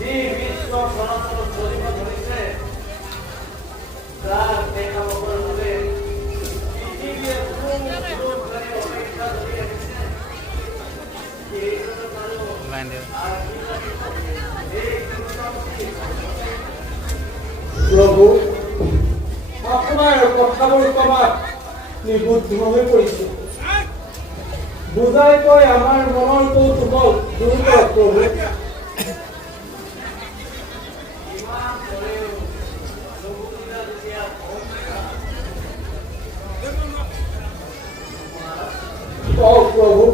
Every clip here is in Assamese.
যি বিশ্ব চলাচল চলিব ধৰিছে যাৰ দেখা প্ৰভু আপোনাৰ কথাবোৰ কমাত নিবুদ্ধ হৈ পৰিছো বুজাই কৈ আমাৰ মনৰ কৌতুহল দূৰ কৰক প্ৰভু প্ৰভু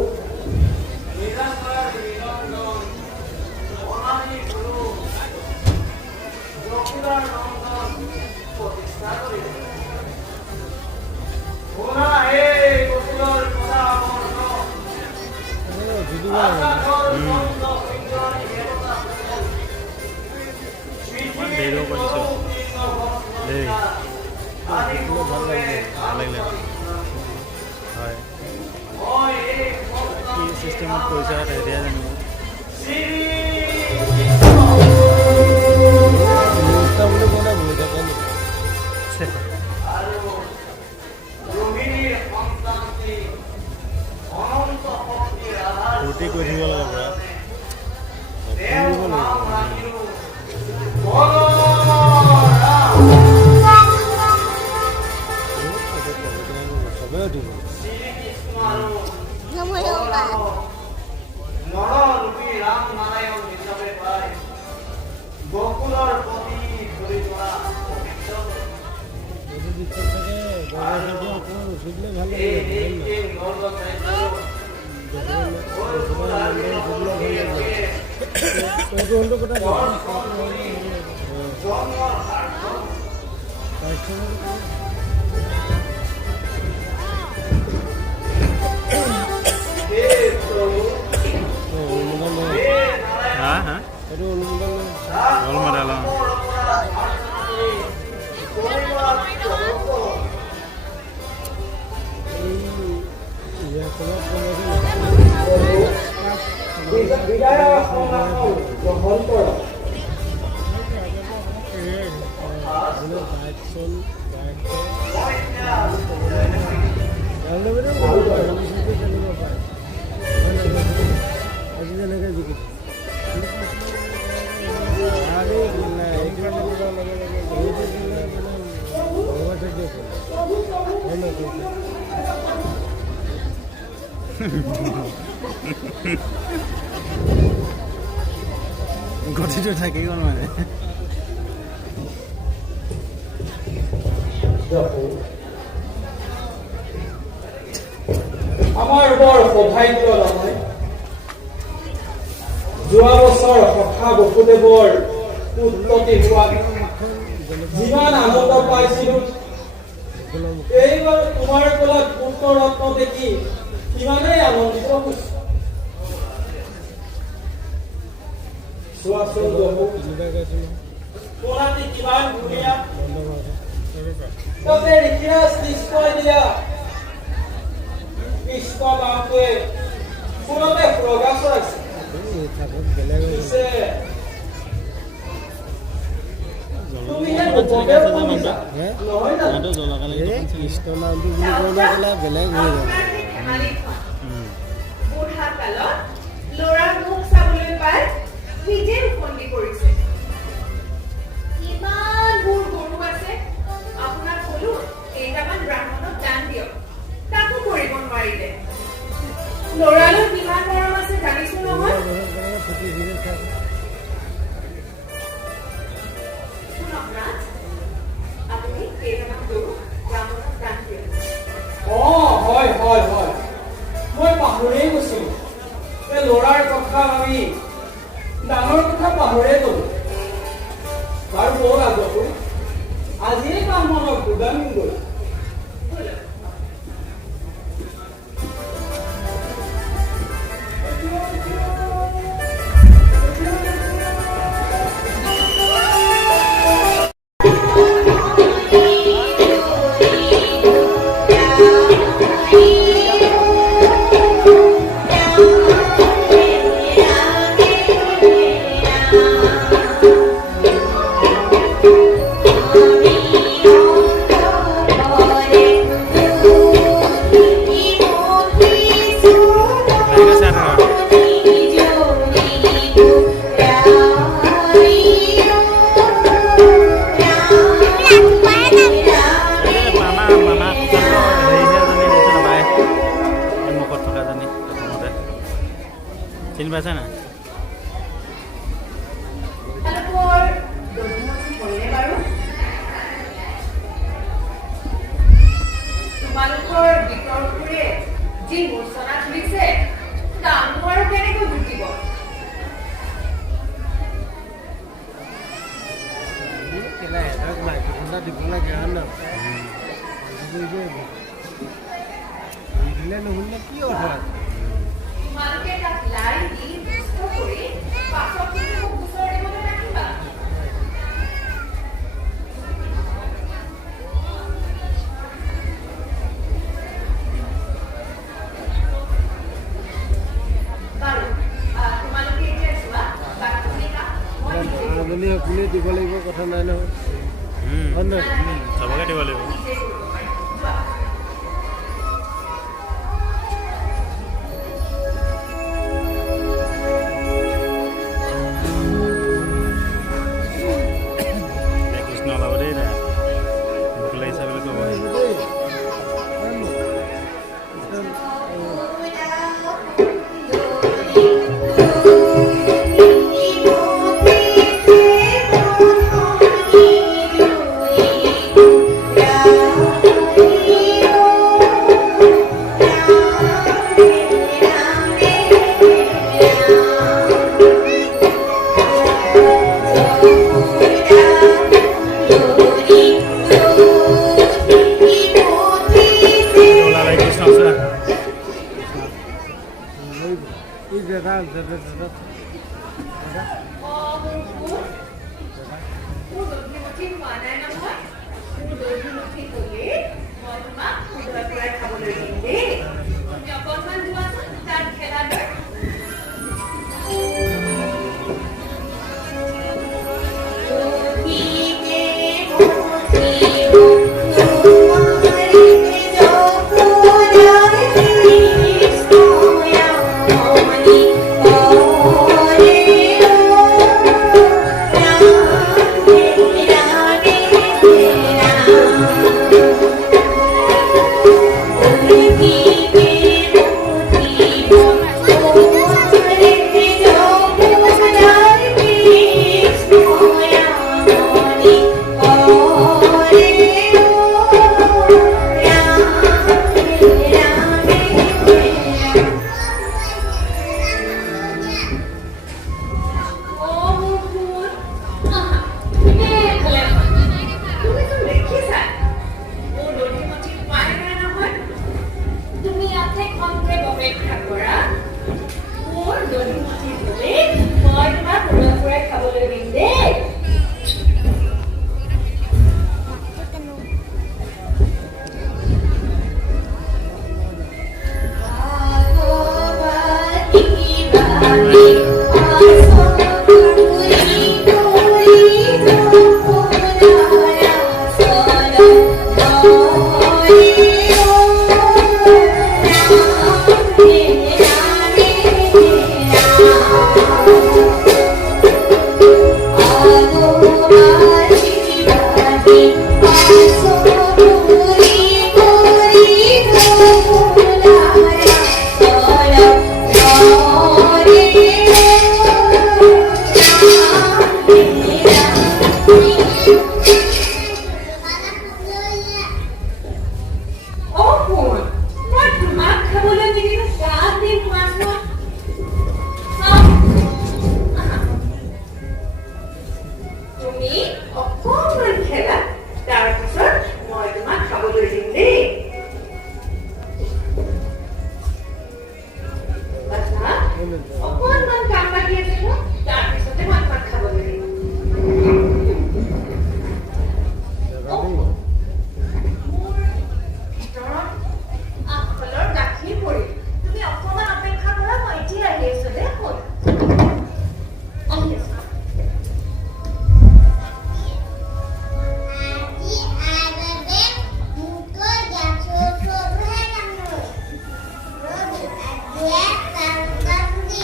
সিস্টেমত পইচা এতিয়া জানিব ফূৰ্তি কৰি থাকিব লাগে চবেই উঠিব গতিটো থাকি গ'ল মানে আমাৰ বৰ সৌভাগ্য নহয় যোৱা বছৰ সখা বসুদেৱৰ উৎপত্তি হোৱাত যিমান আনন্দ পাইছিলো এইবাৰ তোমাৰ কোলাত পুত্ৰ ৰত্ন দেখি কিমানেই আনন্দিত হৈছো চোৱাচোন কোলাটি কিমান ধুনীয়া তাতে ঋষিৰাজ নিশ্চয় দিয়া কৃষ্ণ নামটোৱে কোনতে প্ৰকাশ আছে তুমিহে উপদেশ শুনিছা নহয় জানো কৃষ্ণ নামটো বুলি ক'লে বেলেগ হৈ যাব বুঢ়া কালত ল'ৰাৰ মুখ চাবলৈ পাই নিজে উফন্দি কৰিছে ইমান বুঢ় গৰু আছে আপোনাক ক'লো কেইটামান ব্ৰাহ্মণক দান দিয়ক তাকো কৰিব নোৱাৰিলে ল'ৰালৈ কিমান মৰম আছে জানিছো নহয় আপুনি কেইটামান গৰু ব্ৰাহ্মণক দান দিয়ক হয় হয় হয় মই পাহৰিয়ে গৈছিলো এই ল'ৰাৰ কথা ভাবি ডাঙৰ কথা পাহৰিয়ে গ'লো বাৰু মোৰ আগতো আজিয়ে ব্ৰাহ্মণক যোগান গ'ল পাইছা না তোমালোকৰ বিতৰ্কৰে যি মূৰ্চনা তুলিছে দামো আৰু কেনেকৈ জুটিব দিব লাগে দিলে নুশুনিলে কি কথা তোমালোকে তাক লাই দি দুষ্ট কৰি পাছত কিন্তু মোক গোচৰ দিবলৈ নাহিবা কোনে দিব লাগিব কথা নাই নহয় চবকে দিব লাগিব কৃষ্ণ ওলাব দেই না ভোক লাগিছে বুলি ক'ব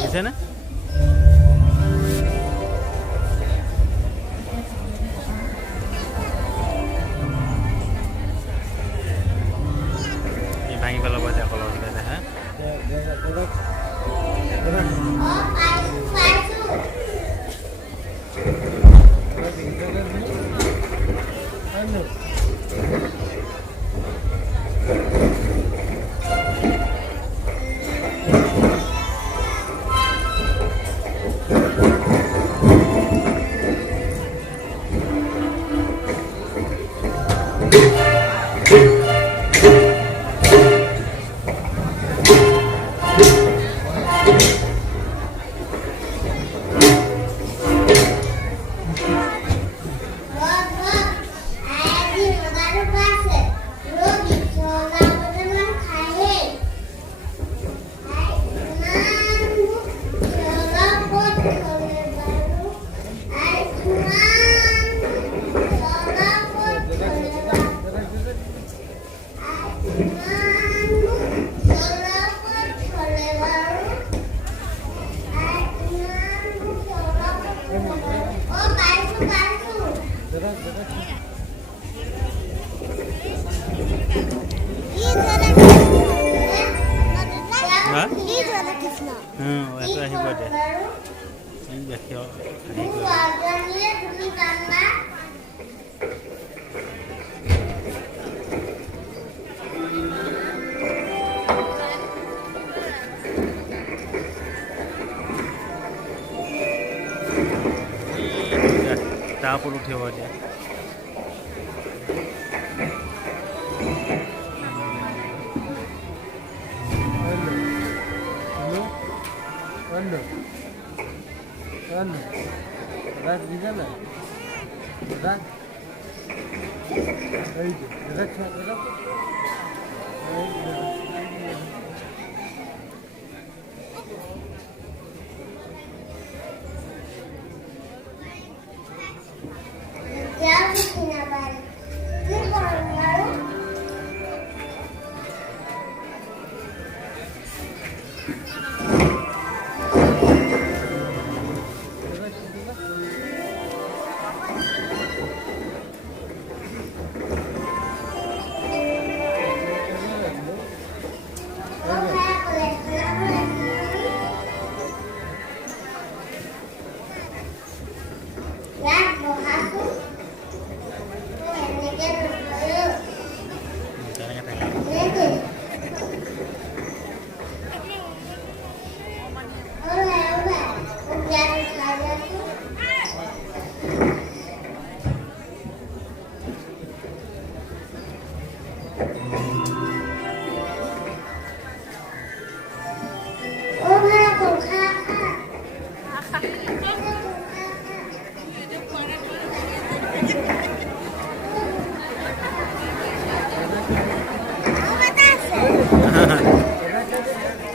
দিছে না ভাঙি পেলাব এতিয়া কলৰ হা তাৰ ওপৰত উঠিব এতিয়া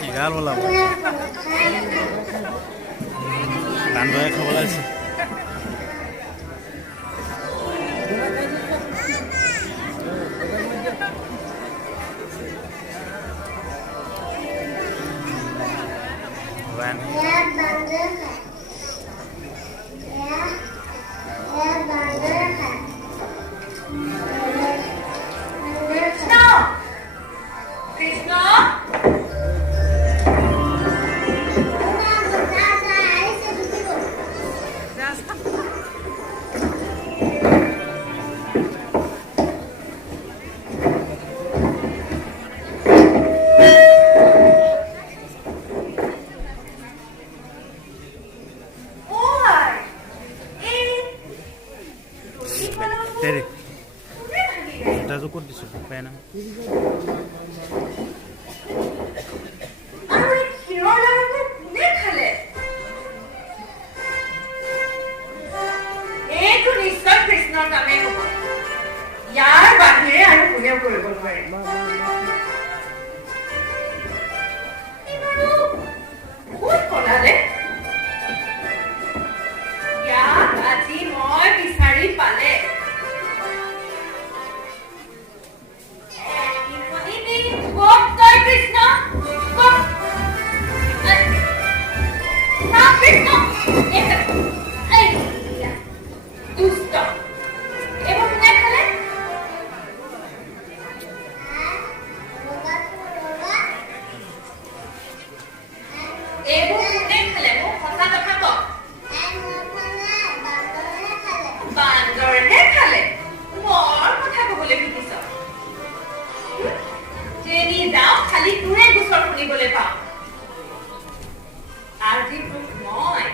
এগাল ওলাব বান্দৰে খাবলৈ আছে ক'ত দিছো পাই না ইয়াৰ বাহিৰে আৰু কোনেও কৰিব নোৱাৰে বহুত কলালে ইয়াক আজি মই বিচাৰি পালে আজি তোৰে গোচৰ শুনিবলৈ পাওঁ আজি তোক মই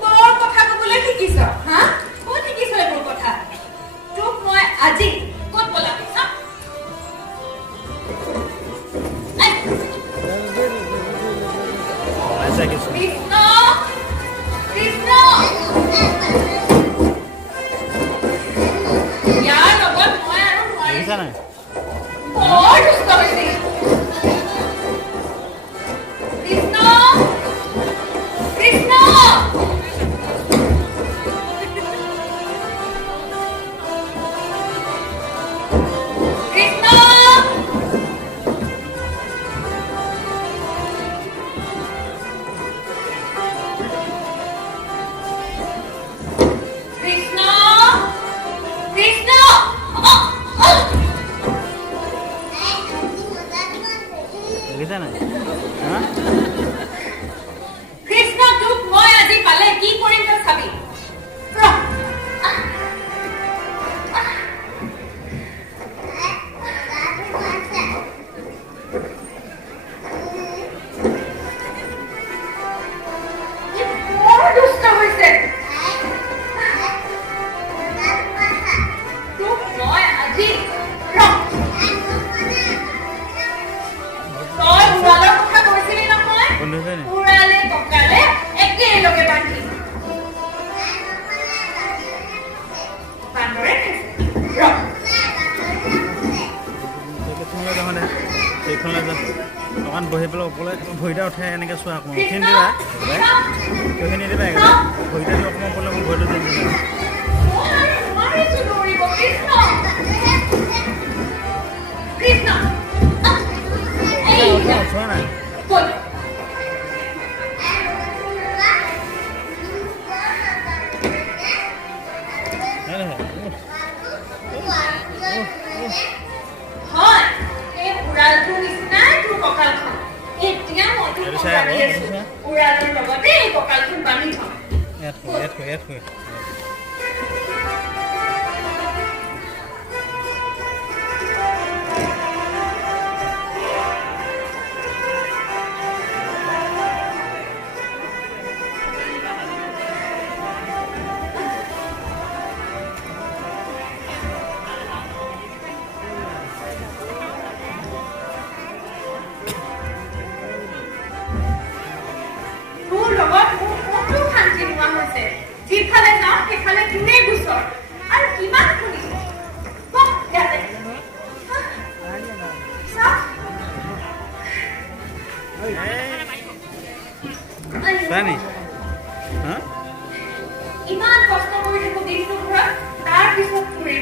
তোৰ কথা কবলৈ শিকিছ হা ক'ত শিকিছ এইবোৰ কথা তোক মই আজি ক'ত বলাবি কৃষ্ণ কৃষ্ণ ইয়াৰ লগত মই আৰু নোৱাৰিম বৰ দুষ্ট হৈছিল কৃষ্ণ কৃষ্ণ কৃষ্ণ তোক মই আজি পালে কি কৰিম তই চাবি বৰ দুষ্ট হৈছে তোক মই আজি তই উৰালৰ কথা কৈছিলি নহয় উৰালে ককালে একেলগে বান্ধি বান্দৰে অকমান বহি পেলাই ওপৰলৈ ভৰিটা উঠাই এনেকৈ চোৱা অকণমান উঠি নিদিবা উঠি নিদিবা একেবাৰে ভৰিটা অকণমান ওপৰলৈ মোৰ ভৰিটো দি দিবা কৃষ্ণ চোৱা নাই হয় এই উৰালটোৰ নিচিনাই তোৰ কঁকালখন এতিয়া মই তোক বান্ধি আছো উৰালৰ লগতে এই কঁকালখন বান্ধি থম যিফালে যাওঁ সেইফালে তোৰে গোচৰ আৰু কিমান শুনিছ ইমান কষ্ট কৰি থাকো দিনটো ঘৰত তাৰ পিছত তোৰে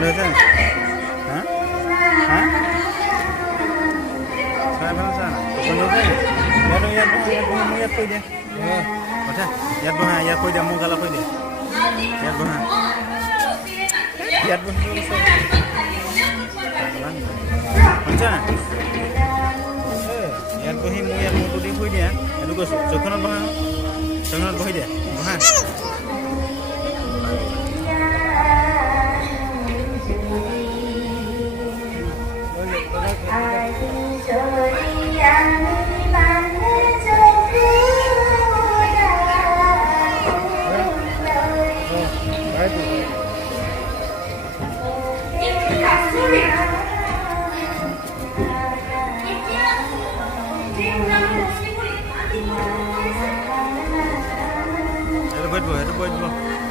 টোপনি হৈছে হা হা চাই ভাল চা টোপনি হৈছে ইয়াত কৈ দিয়া কথা ইয়াত বহা ইয়াত কৈ দিয়া মোৰ গালা কৈ দিয়া ইয়াত বহা ইয়াত বহি শুনিছা ইয়াত বহি মোৰ ইয়াত মূৰটো দি শুই দিয়া এইটো কৈছোঁ চৌখনত বহা চৌখনত বহি দিয়া বহা Itu buat